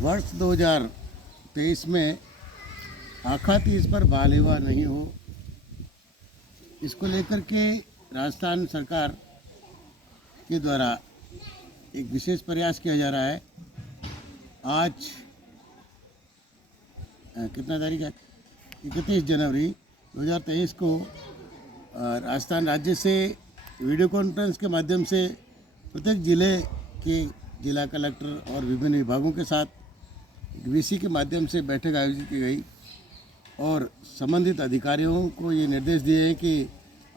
वर्ष 2023 में आखातीज पर बाल विवाह नहीं हो, इसको लेकर के राजस्थान सरकार के द्वारा एक विशेष प्रयास किया जा रहा है। आज कितना तारीख है? 31 जनवरी 2023 को राजस्थान राज्य से वीडियो कॉन्फ्रेंस के माध्यम से प्रत्येक जिले के जिला कलेक्टर और विभिन्न विभागों के साथ वीसी के माध्यम से बैठक आयोजित की गई और संबंधित अधिकारियों को ये निर्देश दिए हैं कि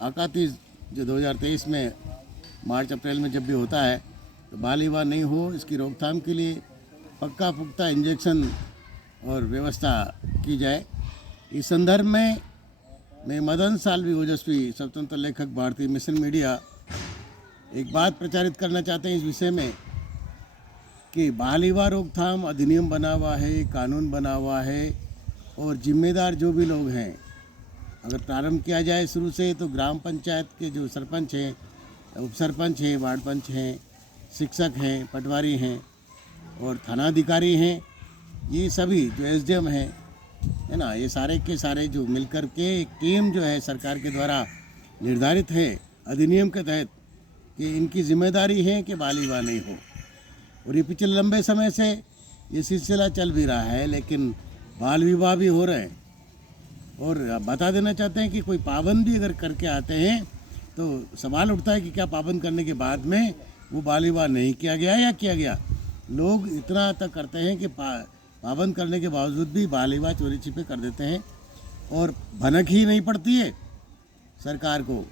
आखातीज जो 2023 में मार्च अप्रैल में जब भी होता है तो बाल विवाह नहीं हो, इसकी रोकथाम के लिए पक्का पुख्ता इंजेक्शन और व्यवस्था की जाए। इस संदर्भ में मैं मदन साल्वी ओजस्वी स्वतंत्र लेखक भारतीय मिशन मीडिया एक बात प्रचारित करना चाहते हैं इस विषय में कि बाल विवाह रोकथाम अधिनियम बना हुआ है, कानून बना हुआ है और जिम्मेदार जो भी लोग हैं, अगर प्रारंभ किया जाए शुरू से तो ग्राम पंचायत के जो सरपंच हैं, उप सरपंच हैं, वार्ड पंच हैं, शिक्षक हैं, पटवारी हैं और थानाधिकारी हैं, ये सभी जो एसडीएम हैं, है ना, ये सारे के सारे जो मिलकर के एक टीम जो है सरकार के द्वारा निर्धारित है अधिनियम के तहत कि इनकी जिम्मेदारी है कि बाल विवाह नहीं हो। और ये पिछले लंबे समय से ये सिलसिला चल भी रहा है, लेकिन बाल विवाह भी हो रहे हैं। और बता देना चाहते हैं कि कोई पाबंदी अगर करके आते हैं तो सवाल उठता है कि क्या पाबंद करने के बाद में वो बाल विवाह नहीं किया गया या किया गया। लोग इतना तक करते हैं कि पाबंद करने के बावजूद भी बाल विवाह चोरी छिपे कर देते हैं और भनक ही नहीं पड़ती है सरकार को।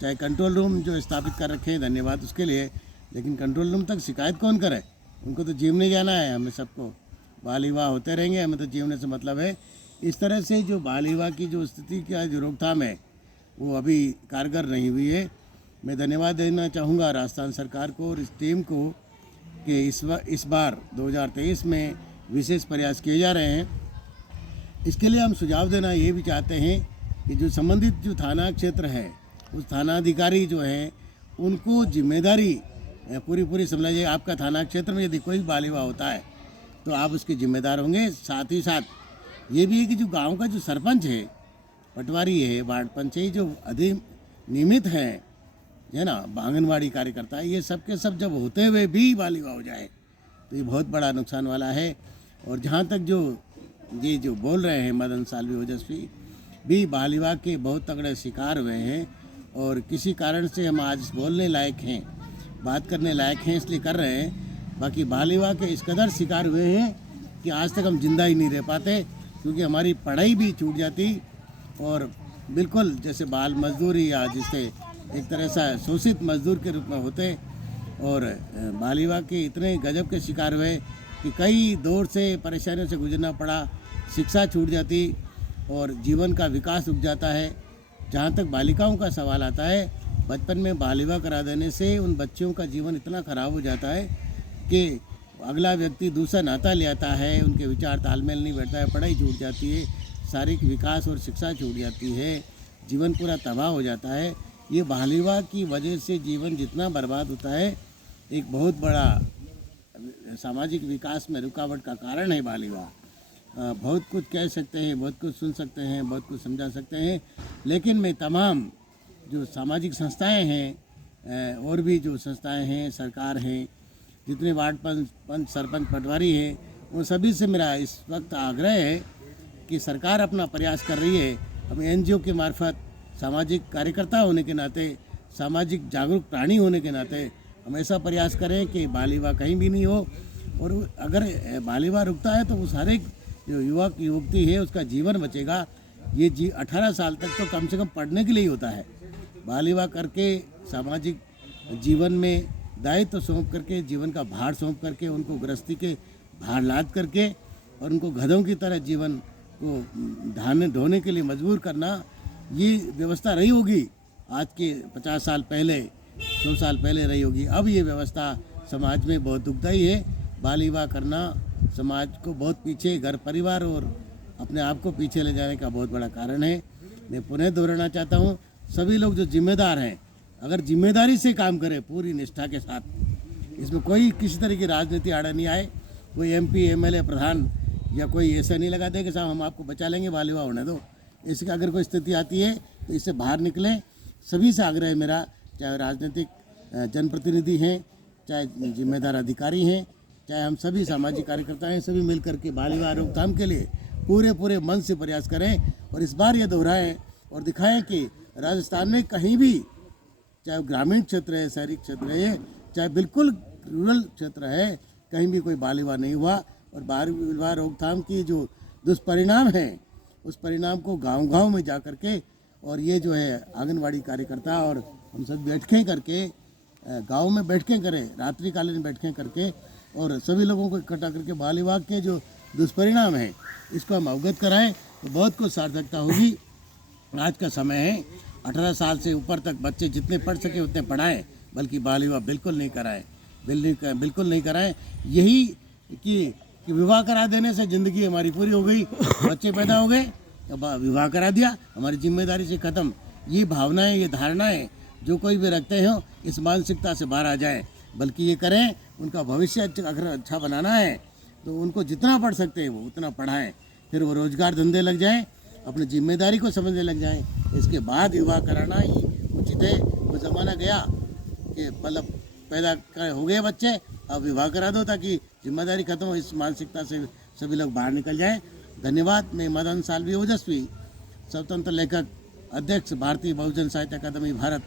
चाहे कंट्रोल रूम जो स्थापित कर रखे हैं, धन्यवाद उसके लिए, लेकिन कंट्रोल रूम तक शिकायत कौन करे? उनको तो जीवने जाना है, हमें सबको बाल विवाह होते रहेंगे, हमें तो जीवने से मतलब है। इस तरह से जो बाल विवाह की जो स्थिति का जो रोकथाम है वो अभी कारगर नहीं हुई है। मैं धन्यवाद देना चाहूँगा राजस्थान सरकार को और इस टीम को कि इस बार 2023 में विशेष प्रयास किए जा रहे हैं। इसके लिए हम सुझाव देना ये भी चाहते हैं कि जो संबंधित जो थाना क्षेत्र है उस थानाधिकारी जो है उनको जिम्मेदारी पूरी समझ लीजिए। आपका थाना क्षेत्र में यदि कोई बाल विवाह होता है तो आप उसके जिम्मेदार होंगे। साथ ही साथ ये भी है कि जो गांव का जो सरपंच है, पटवारी है, वार्ड पंच है, जो अधिनियमित हैं, है ना, आंगनवाड़ी कार्यकर्ता है, ये सब के सब जब होते हुए भी बाल विवाह हो जाए तो ये बहुत बड़ा नुकसान वाला है। और जहाँ तक ये जो बोल रहे हैं मदन साल्वी ओजस्वी भी बाल विवाह के बहुत तगड़े शिकार हुए हैं और किसी कारण से हम आज बोलने लायक हैं, बात करने लायक हैं, इसलिए कर रहे हैं। बाकी बाल विवाह के इस कदर शिकार हुए हैं कि आज तक हम जिंदा ही नहीं रह पाते, क्योंकि हमारी पढ़ाई भी छूट जाती और बिल्कुल जैसे बाल मजदूरी या जिससे एक तरह से शोषित मजदूर के रूप में होते। और बाल विवाह के इतने गजब के शिकार हुए कि कई दौर से परेशानियों से गुजरना पड़ा, शिक्षा छूट जाती और जीवन का विकास रुक जाता है। जहाँ तक बालिकाओं का सवाल आता है, बचपन में बाल विवाह करा देने से उन बच्चियों का जीवन इतना ख़राब हो जाता है कि अगला व्यक्ति दूसरा नाता ले आता है, उनके विचार तालमेल नहीं बैठता है, पढ़ाई छूट जाती है, शारीरिक विकास और शिक्षा छूट जाती है, जीवन पूरा तबाह हो जाता है। ये बाल विवाह की वजह से जीवन जितना बर्बाद होता है, एक बहुत बड़ा सामाजिक विकास में रुकावट का कारण है बाल विवाह। बहुत कुछ कह सकते हैं, बहुत कुछ सुन सकते हैं, बहुत कुछ समझा सकते हैं, लेकिन मैं तमाम जो सामाजिक संस्थाएं हैं और भी जो संस्थाएं हैं, सरकार हैं, जितने वार्ड पंच सरपंच पटवारी हैं, उन सभी से मेरा इस वक्त आग्रह है कि सरकार अपना प्रयास कर रही है। हम एनजीओ के मार्फत सामाजिक कार्यकर्ता होने के नाते, सामाजिक जागरूक प्राणी होने के नाते हम ऐसा प्रयास करें कि बाल विवाह कहीं भी नहीं हो। और अगर बाल विवाह रुकता है तो उस हर एक जो युवक युवती है उसका जीवन बचेगा। ये 18 साल तक तो कम से कम पढ़ने के लिए ही होता है। बाल विवाह करके सामाजिक जीवन में दायित्व सौंप करके, जीवन का भार सौंप करके, उनको गृहस्थी के भार लाद करके और उनको गधों की तरह जीवन को ढोने के लिए मजबूर करना, ये व्यवस्था रही होगी आज के 50 साल पहले, 100 साल पहले रही होगी। अब ये व्यवस्था समाज में बहुत दुखदायी है। बाल विवाह करना समाज को बहुत पीछे, घर परिवार और अपने आप को पीछे ले जाने का बहुत बड़ा कारण है। मैं पुनः दोहराना चाहता हूँ, सभी लोग जो जिम्मेदार हैं अगर जिम्मेदारी से काम करें पूरी निष्ठा के साथ, इसमें कोई किसी तरह की राजनीति आड़ा नहीं आए, कोई MP MLA प्रधान या कोई ऐसा नहीं लगाते कि साहब हम आपको बचा लेंगे, बाल विवाह होने दो। इसकी अगर कोई स्थिति आती है तो इससे बाहर निकलें। सभी से आग्रह है मेरा, चाहे राजनीतिक जनप्रतिनिधि हैं, चाहे जिम्मेदार अधिकारी हैं, चाहे हम सभी सामाजिक कार्यकर्ता हैं, सभी मिलकर के बाल विवाह रोकथाम के लिए पूरे मन से प्रयास करें और इस बार ये दोहराएं और दिखाएं कि राजस्थान में कहीं भी, चाहे ग्रामीण क्षेत्र है, शहरी क्षेत्र है, चाहे बिल्कुल रूरल क्षेत्र है, कहीं भी कोई बाल विवाह नहीं हुआ। और बाल विवाह रोकथाम की जो दुष्परिणाम है उस परिणाम को गांव-गांव में जा कर के, और ये जो है आंगनवाड़ी कार्यकर्ता और हम सब बैठकें करके, गांव में बैठकें करें, रात्रिकालीन बैठकें करके और सभी लोगों को इकट्ठा करके बाल विवाह के जो दुष्परिणाम है इसको हम अवगत कराएं तो बहुत कुछ सार्थकता होगी। आज का समय है, 18 साल से ऊपर तक बच्चे जितने पढ़ सके उतने पढ़ाएं, बल्कि बाल विवाह बिल्कुल नहीं कराएं, बिल्कुल नहीं कराएं। यही कि विवाह करा देने से ज़िंदगी हमारी पूरी हो गई, बच्चे पैदा हो गए, विवाह करा दिया, हमारी जिम्मेदारी से ख़त्म। ये भावनाएं, ये धारणाएं जो कोई भी रखते हो, इस मानसिकता से बाहर आ जाएं, बल्कि ये करें, उनका भविष्य अगर अच्छा बनाना है तो उनको जितना पढ़ सकते हैं वो उतना पढ़ाएं, फिर वो रोज़गार धंधे लग जाएं, अपनी जिम्मेदारी को समझने लग जाएं। इसके बाद विवाह कराना ही उचित है। वो ज़माना गया कि मतलब पैदा हो गए बच्चे, अब विवाह करा दो ताकि जिम्मेदारी खत्म हो। इस मानसिकता से सभी लोग बाहर निकल जाएं। धन्यवाद। मैं मदन साल्वी ओजस्वी, स्वतंत्र लेखक, अध्यक्ष, भारतीय बहुजन साहित्य अकादमी भारत,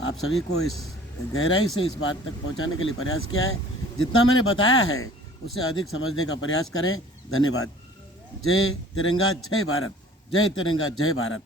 आप सभी को इस गहराई से इस बात तक पहुंचाने के लिए प्रयास किया है। जितना मैंने बताया है उससे अधिक समझने का प्रयास करें। धन्यवाद। जय तिरंगा, जय भारत। जय तिरंगा, जय भारत।